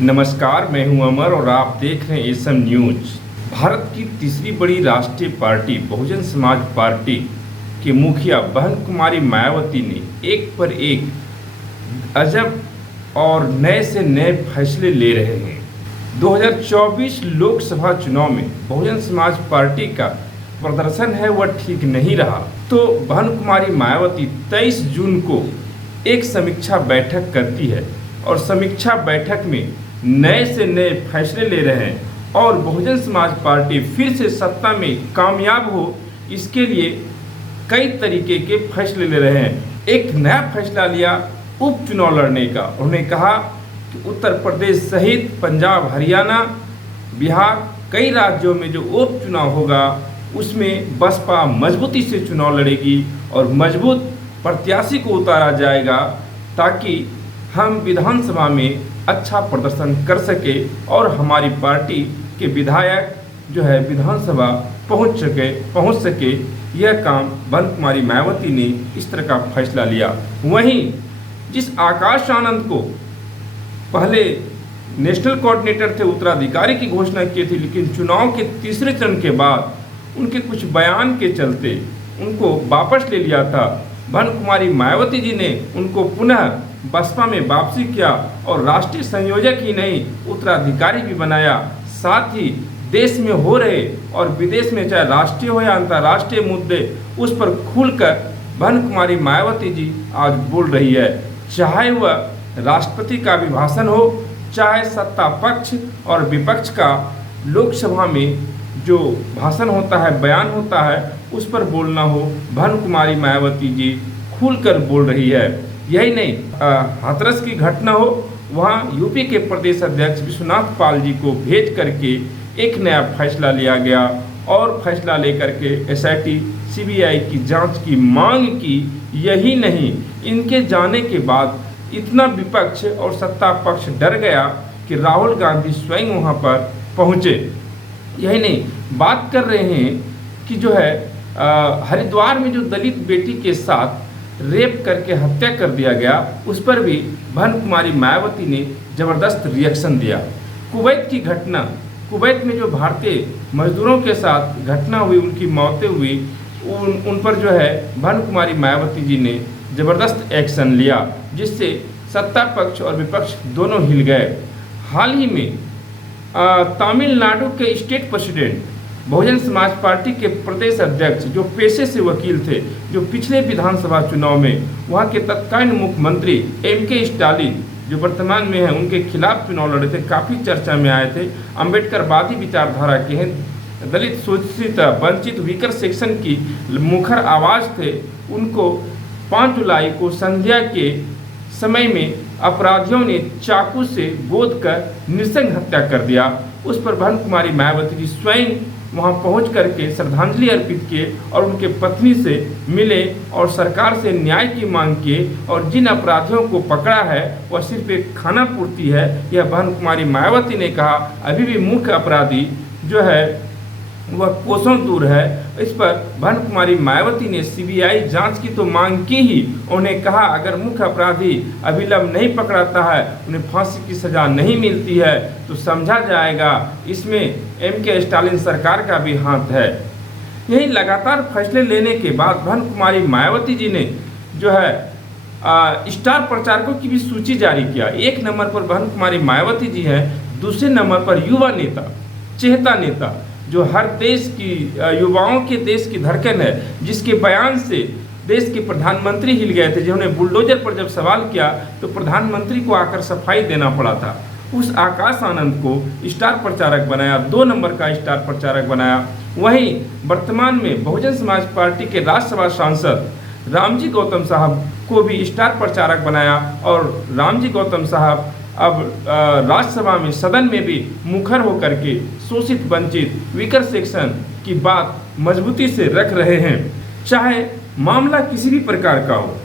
नमस्कार, मैं हूं अमर और आप देख रहे हैं एसएम न्यूज। भारत की तीसरी बड़ी राष्ट्रीय पार्टी बहुजन समाज पार्टी के मुखिया बहन कुमारी मायावती ने एक पर एक अजब और नए से नए फैसले ले रहे हैं। 2024 लोकसभा चुनाव में बहुजन समाज पार्टी का प्रदर्शन है वह ठीक नहीं रहा, तो बहन कुमारी मायावती 23 जून को एक समीक्षा बैठक करती है और समीक्षा बैठक में नए से नए फैसले ले रहे हैं और बहुजन समाज पार्टी फिर से सत्ता में कामयाब हो, इसके लिए कई तरीके के फैसले ले रहे हैं। एक नया फैसला लिया उपचुनाव लड़ने का। उन्होंने कहा कि उत्तर प्रदेश सहित पंजाब, हरियाणा, बिहार कई राज्यों में जो उपचुनाव होगा उसमें बसपा मजबूती से चुनाव लड़ेगी और मजबूत प्रत्याशी को उतारा जाएगा ताकि हम विधानसभा में अच्छा प्रदर्शन कर सके और हमारी पार्टी के विधायक जो है विधानसभा पहुंच सके। यह काम बहन कुमारी मायावती ने इस तरह का फैसला लिया। वहीं जिस आकाश आनंद को पहले नेशनल कोऑर्डिनेटर थे, उत्तराधिकारी की घोषणा की थी, लेकिन चुनाव के तीसरे चरण के बाद उनके कुछ बयान के चलते उनको वापस ले लिया था। बहन कुमारी मायावती जी ने उनको पुनः बसपा में वापसी किया और राष्ट्रीय संयोजक ही नहीं उत्तराधिकारी भी बनाया। साथ ही देश में हो रहे और विदेश में चाहे राष्ट्रीय हो या अंतर्राष्ट्रीय मुद्दे उस पर खुलकर बहन कुमारी मायावती जी आज बोल रही है। चाहे वह राष्ट्रपति का अभिभाषण हो, चाहे सत्ता पक्ष और विपक्ष का लोकसभा में जो भाषण होता है, बयान होता है, उस पर बोलना हो, बहन कुमारी मायावती जी खुलकर बोल रही है। यही नहीं, हाथरस की घटना हो, वहाँ यूपी के प्रदेश अध्यक्ष विश्वनाथ पाल जी को भेज करके एक नया फैसला लिया गया और फैसला लेकर के एसआईटी सीबीआई की जांच की मांग की। यही नहीं, इनके जाने के बाद इतना विपक्ष और सत्ता पक्ष डर गया कि राहुल गांधी स्वयं वहाँ पर पहुँचे। यही नहीं, बात कर रहे हैं कि जो है हरिद्वार में जो दलित बेटी के साथ रेप करके हत्या कर दिया गया, उस पर भी बहन कुमारी मायावती ने ज़बरदस्त रिएक्शन दिया। कुवैत की घटना, कुवैत में जो भारतीय मजदूरों के साथ घटना हुई, उनकी मौतें हुई, उन पर जो है बहन कुमारी मायावती जी ने ज़बरदस्त एक्शन लिया, जिससे सत्ता पक्ष और विपक्ष दोनों हिल गए। हाल ही में तमिलनाडु के state president, Bahujan Samaj party के प्रदेश अध्यक्ष जो पेशे से वकील थे, जो पिछले विधानसभा चुनाव में वहाँ के तत्कालीन मुख्यमंत्री एमके स्टालिन जो वर्तमान में हैं उनके खिलाफ चुनाव लड़े थे, काफ़ी चर्चा में आए थे। अम्बेडकरवादी विचारधारा के हैं, दलित शोषित वंचित वीकर सेक्शन की मुखर आवाज़ थे। उनको 5 जुलाई को संध्या के समय में अपराधियों ने चाकू से गोद कर नृशंस हत्या कर दिया। उस पर बहन कुमारी मायावती जी स्वयं वहां पहुंच करके श्रद्धांजलि अर्पित किए और उनके पत्नी से मिले और सरकार से न्याय की मांग किए और जिन अपराधियों को पकड़ा है वह सिर्फ एक खाना पूर्ति है, यह बहन कुमारी मायावती ने कहा। अभी भी मुख्य अपराधी जो है वह कोसों दूर है। इस पर बहन कुमारी मायावती ने सीबीआई जांच की तो मांग की ही। उन्हें कहा अगर मुख्य अपराधी अविलंब नहीं पकड़ाता है, उन्हें फांसी की सज़ा नहीं मिलती है, तो समझा जाएगा इसमें एमके स्टालिन सरकार का भी हाथ है। यही लगातार फैसले लेने के बाद बहन कुमारी मायावती जी ने जो है स्टार प्रचारकों की भी सूची जारी किया। 1 नंबर पर बहन कुमारी मायावती जी हैं, दूसरे नंबर पर युवा नेता, चेहता नेता, जो हर देश की युवाओं के देश की धड़कन है, जिसके बयान से देश के प्रधानमंत्री हिल गए थे। जिन्होंने बुलडोजर पर जब सवाल किया तो प्रधानमंत्री को आकर सफाई देना पड़ा था। उस आकाश आनंद को स्टार प्रचारक बनाया, 2 नंबर का स्टार प्रचारक बनाया। वहीं वर्तमान में बहुजन समाज पार्टी के राज्यसभा सांसद रामजी गौतम साहब को भी स्टार प्रचारक बनाया और रामजी गौतम साहब अब राज्यसभा में, सदन में भी मुखर होकर के शोषित वंचित वीकर सेक्शन की बात मजबूती से रख रहे हैं। चाहे मामला किसी भी प्रकार का हो,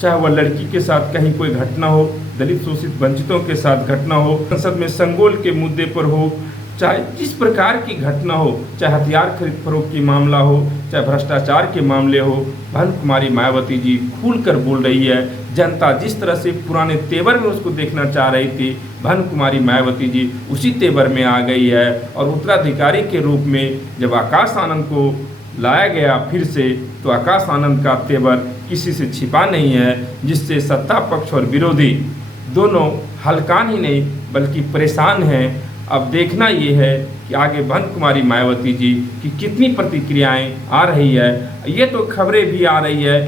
चाहे वह लड़की के साथ कहीं कोई घटना हो, दलित शोषित वंचितों के साथ घटना हो, संसद में संगोल के मुद्दे पर हो, चाहे जिस प्रकार की घटना हो, चाहे हथियार खरीद फरोख्त की मामला हो, चाहे भ्रष्टाचार के मामले हो, बहन कुमारी मायावती जी खुलकर बोल रही है। जनता जिस तरह से पुराने तेवर में उसको देखना चाह रही थी, बहन कुमारी मायावती जी उसी तेवर में आ गई है। और उत्तराधिकारी के रूप में जब आकाश आनंद को लाया गया फिर से, तो आकाश आनंद का तेवर किसी से छिपा नहीं है, जिससे सत्ता पक्ष और विरोधी दोनों हलकान ही नहीं बल्कि परेशान हैं। अब देखना ये है कि आगे बहन कुमारी मायावती जी की कितनी प्रतिक्रियाएं आ रही है। ये तो खबरें भी आ रही है,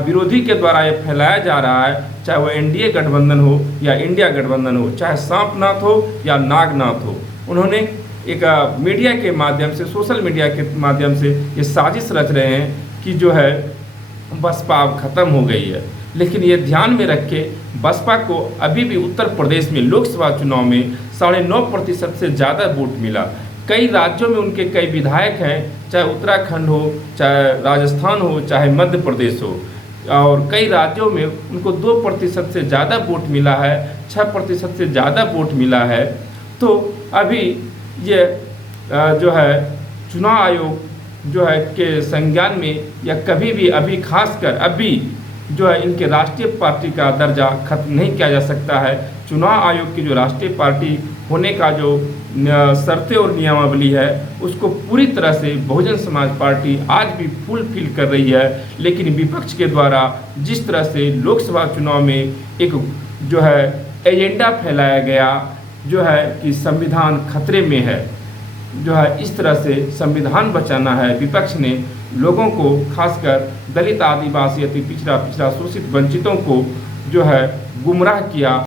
विरोधी के द्वारा ये फैलाया जा रहा है, चाहे वो एनडीए गठबंधन हो या इंडिया गठबंधन हो, चाहे सांपनाथ हो या नागनाथ हो। उन्होंने एक मीडिया के माध्यम से, सोशल मीडिया के माध्यम से ये साजिश रच रहे हैं कि जो है बसपा अब खत्म हो गई है। लेकिन ये ध्यान में रखे, बसपा को अभी भी उत्तर प्रदेश में लोकसभा चुनाव में 9.5% से ज़्यादा वोट मिला। कई राज्यों में उनके कई विधायक हैं, चाहे उत्तराखंड हो, चाहे राजस्थान हो, चाहे मध्य प्रदेश हो, और कई राज्यों में उनको 2% से ज़्यादा वोट मिला है, 6% से ज़्यादा वोट मिला है। तो अभी ये जो है चुनाव आयोग जो है के संज्ञान में, या कभी भी अभी खासकर अभी जो है इनके राष्ट्रीय पार्टी का दर्जा खत्म नहीं किया जा सकता है। चुनाव आयोग की जो राष्ट्रीय पार्टी होने का जो शर्तें और नियमावली है, उसको पूरी तरह से बहुजन समाज पार्टी आज भी फुलफिल कर रही है। लेकिन विपक्ष के द्वारा जिस तरह से लोकसभा चुनाव में एक जो है एजेंडा फैलाया गया, जो है कि संविधान खतरे में है, जो है इस तरह से संविधान बचाना है, विपक्ष ने लोगों को, खासकर दलित, आदिवासी, अति पिछड़ा, शोषित, वंचितों को जो है गुमराह किया।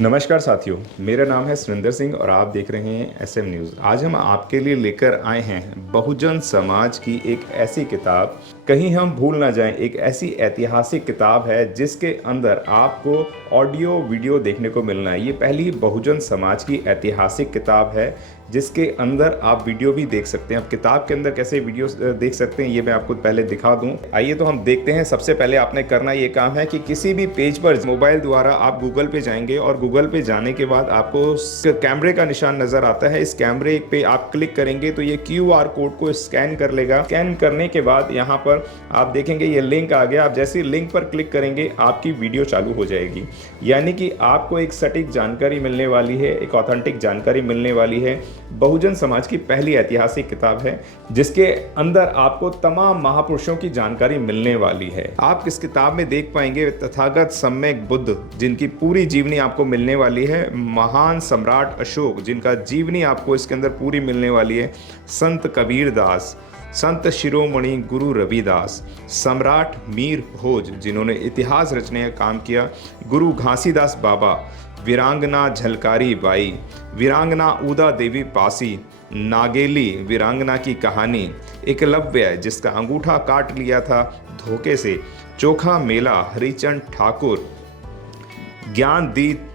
नमस्कार साथियों, मेरा नाम है सुरेंद्र सिंह और आप देख रहे हैं एसएम न्यूज़। आज हम आपके लिए लेकर आए हैं बहुजन समाज की एक ऐसी किताब, कहीं हम भूल ना जाएं, एक ऐसी ऐतिहासिक किताब है जिसके अंदर आपको ऑडियो वीडियो देखने को मिलना है। ये पहली बहुजन समाज की ऐतिहासिक किताब है जिसके अंदर आप वीडियो भी देख सकते हैं। अब किताब के अंदर कैसे वीडियो देख सकते हैं ये मैं आपको पहले दिखा दूं। आइए तो हम देखते हैं। सबसे पहले आपने करना ये काम है कि किसी भी पेज पर मोबाइल द्वारा आप गूगल पे जाएंगे और गूगल पे जाने के बाद आपको कैमरे का निशान नजर आता है। इस कैमरे पे आप क्लिक करेंगे तो ये QR कोड को स्कैन कर लेगा। स्कैन करने के बाद यहाँ पर आप देखेंगे ये लिंक आ गया। आप जैसे लिंक पर क्लिक करेंगे आपकी वीडियो चालू हो जाएगी, यानी कि आपको एक सटीक जानकारी मिलने वाली है, एक ऑथेंटिक जानकारी मिलने वाली है। बहुजन समाज की पहली ऐतिहासिक किताब है जिसके अंदर आपको तमाम महापुरुषों की जानकारी मिलने वाली है। आप इस किताब में देख पाएंगे तथागत सम्यक बुद्ध, जिनकी पूरी जीवनी आपको मिलने वाली है। महान सम्राट अशोक, जिनका जीवनी आपको इसके अंदर पूरी मिलने वाली है। संत कबीर दास, संत शिरोमणि गुरु रविदास, सम्राट मीर भोज, जिन्होंने इतिहास रचने का काम किया, गुरु घासीदास बाबा, वीरांगना झलकारी बाई, वीरांगना उदा देवी पासी, नागेली वीरांगना की कहानी, एकलव्य जिसका अंगूठा काट लिया था धोखे से, चोखा मेला हरिचंद ठाकुर, ज्ञानदीप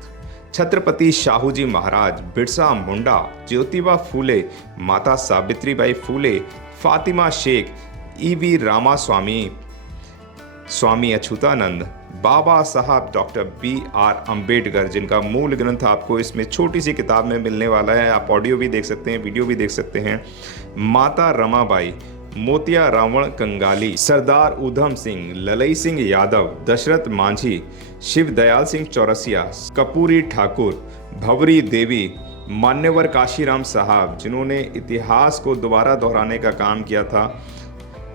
छत्रपति शाहूजी महाराज, बिरसा मुंडा, ज्योतिबा फूले, माता सावित्रीबाई फूले, फातिमा शेख, EV रामास्वामी, स्वामी अच्युतानंद, बाबा साहब डॉक्टर BR अम्बेडकर, जिनका मूल ग्रंथ आपको इसमें छोटी सी किताब में मिलने वाला है। आप ऑडियो भी देख सकते हैं, वीडियो भी देख सकते हैं। माता रमाबाई, मोतिया रावण कंगाली, सरदार उधम सिंह, ललई सिंह यादव, दशरथ मांझी, शिव दयाल सिंह चौरसिया, कपूरी ठाकुर, भवरी देवी, मान्यवर काशीराम साहब, जिन्होंने इतिहास को दोबारा दोहराने का काम किया था,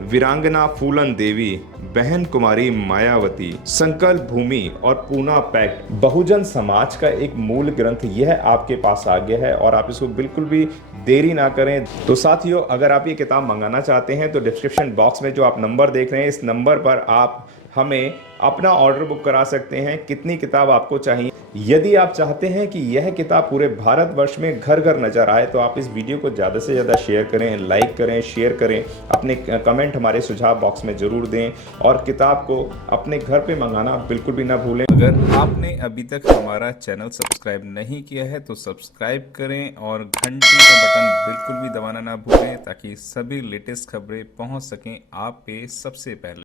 वीरांगना फूलन देवी, बहन कुमारी मायावती, संकल्प भूमि और पूना पैक्ट। बहुजन समाज का एक मूल ग्रंथ यह आपके पास आ गया है और आप इसको बिल्कुल भी देरी ना करें। तो साथियों, अगर आप ये किताब मंगाना चाहते हैं तो डिस्क्रिप्शन बॉक्स में जो आप नंबर देख रहे हैं, इस नंबर पर आप हमें अपना ऑर्डर बुक करा सकते हैं। कितनी किताब आपको चाहिए? यदि आप चाहते हैं कि यह किताब पूरे भारतवर्ष में घर घर नजर आए तो आप इस वीडियो को ज़्यादा से ज़्यादा शेयर करें, लाइक करें, शेयर करें, अपने कमेंट हमारे सुझाव बॉक्स में ज़रूर दें और किताब को अपने घर पे मंगाना बिल्कुल भी ना भूलें। अगर आपने अभी तक हमारा चैनल सब्सक्राइब नहीं किया है तो सब्सक्राइब करें और घंटी का बटन बिल्कुल भी दबाना ना भूलें ताकि सभी लेटेस्ट खबरें पहुंच सकें आप पे सबसे पहले।